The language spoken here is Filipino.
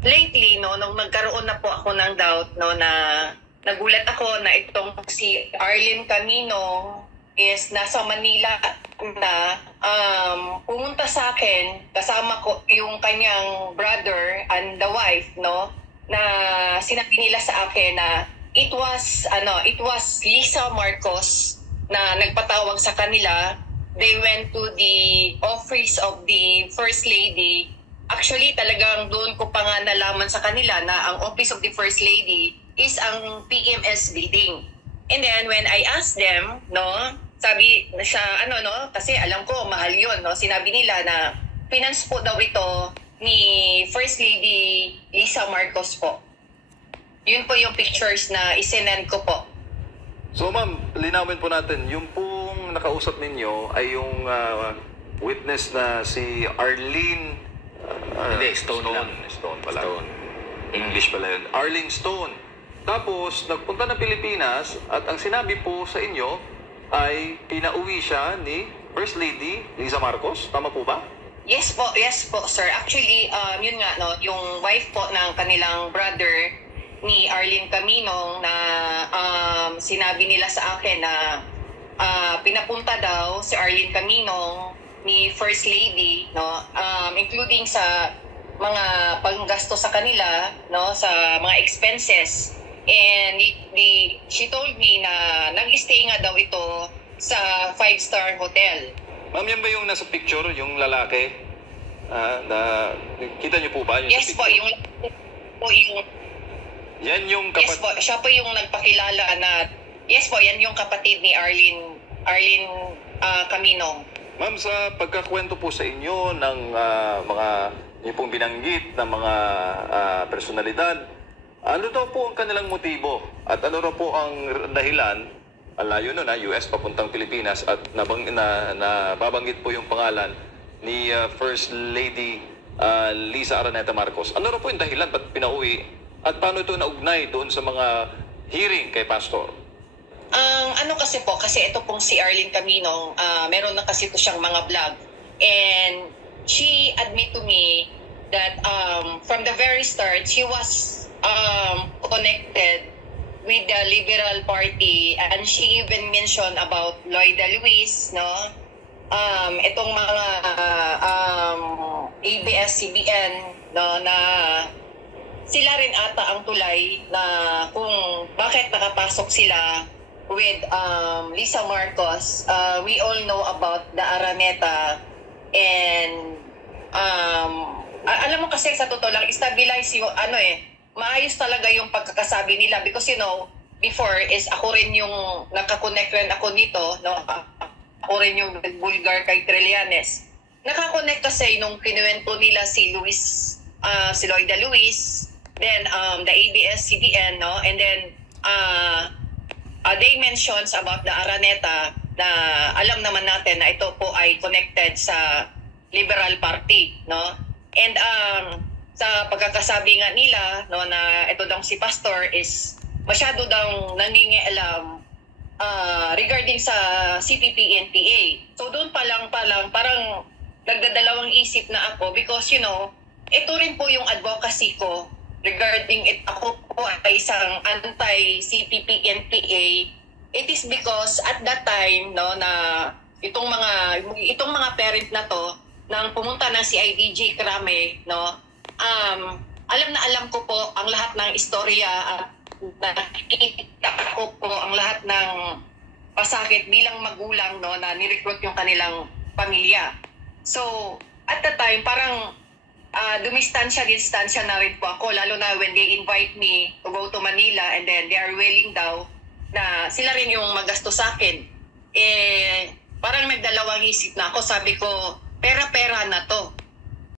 lately, no, nung nagkaroon na po ako ng doubt, no, na nagulat ako na itong si Arlene Camino is nasa Manila na pumunta sa akin, kasama ko yung kanyang brother and the wife, no, na sinabi nila sa akin na it was Lisa Marcos na nagpatawag sa kanila. They went to the office of the First Lady. Actually, talagang doon ko pa nga nalaman sa kanila na ang office of the First Lady is ang PMS building. And then when I asked them, no, sabi sa kasi alam ko mahal 'yon, no. Sinabi nila na finance po daw ito ni First Lady Lisa Marcos po. Yun po yung pictures na isinend ko po. So ma'am, linawin po natin, yung pong nakausap ninyo ay yung witness na si Arlene Hindi, Stone pala. Stone. English pala yun. Arlene Stone. Tapos, nagpunta ng Pilipinas at ang sinabi po sa inyo ay pinauwi siya ni First Lady Lisa Marcos. Tama po ba? Yes po, sir. Actually, yun nga, no, yung wife po ng kanilang brother ni Arlene Camino na sinabi nila sa akin na pinapunta daw si Arlene Camino ni First Lady, no, including sa mga panggasto sa kanila, no, sa mga expenses. And she told me na nag-stay nga daw ito sa 5-star hotel. Ma'am, yan ba yung nasa picture, yung lalaki? Na kita niyo po ba yung yes sa po, picture? yung Yan yung yes po, siya po yung nagpakilala na yes po, yan yung kapatid ni Arlene Camino. Ma'am, sa pagkakwento po sa inyo ng mga yung pong binanggit ng mga personalidad, ano daw po ang kanilang motibo? At ano raw po ang dahilan, alayo nun US papuntang Pilipinas, at nababanggit po yung pangalan ni First Lady Lisa Araneta Marcos. Ano raw po yung dahilan, ba't pinauwi? At paano ito naugnay doon sa mga hearing kay Pastor? Kasi ito pong si Arlene Camino, meron na kasi ito siyang mga vlog. And she admit to me that from the very start, she was connected with the Liberal Party. And she even mentioned about Lloyda Luis, no? Itong mga ABS-CBN, no, na sila rin ata ang tulay na kung bakit nakapasok sila with Lisa Marcos. We all know about the Araneta, and alam mo kasi sa totoo lang, stabilize yung maayos talaga yung pagkakasabi nila, because before is ako rin yung nakakonect rin ako nito, no? Ako rin yung bulgar kay Trillanes. Nakakonect kasi nung kinuwento nila si Lloyda Luis, then the ABS-CBN, no? And then they mentions about the Araneta na alam naman natin na ito po ay connected sa Liberal Party, no? And sa pagkakasabi nga nila, no, na ito daw si Pastor is masyado daw nangingialam regarding sa CPP-NPA. So doon pa lang parang nagdadalawang isip na ako, because ito rin po yung advocacy ko regarding ako po ay isang anti-CPP-NPA. It is because at that time, no, na itong mga parent na to nang pumunta ng CIDG Krame, no, alam ko po ang lahat ng istorya at nakikita ko po ang lahat ng pasakit bilang magulang, no, na ni-recruit yung kanilang pamilya. So at that time parang distansya na rin po ako, lalo na when they invite me to go to Manila, and then they are willing daw na sila rin yung magasto sa akin. Parang nagdalawang isip na ako, sabi ko, pera-pera na to.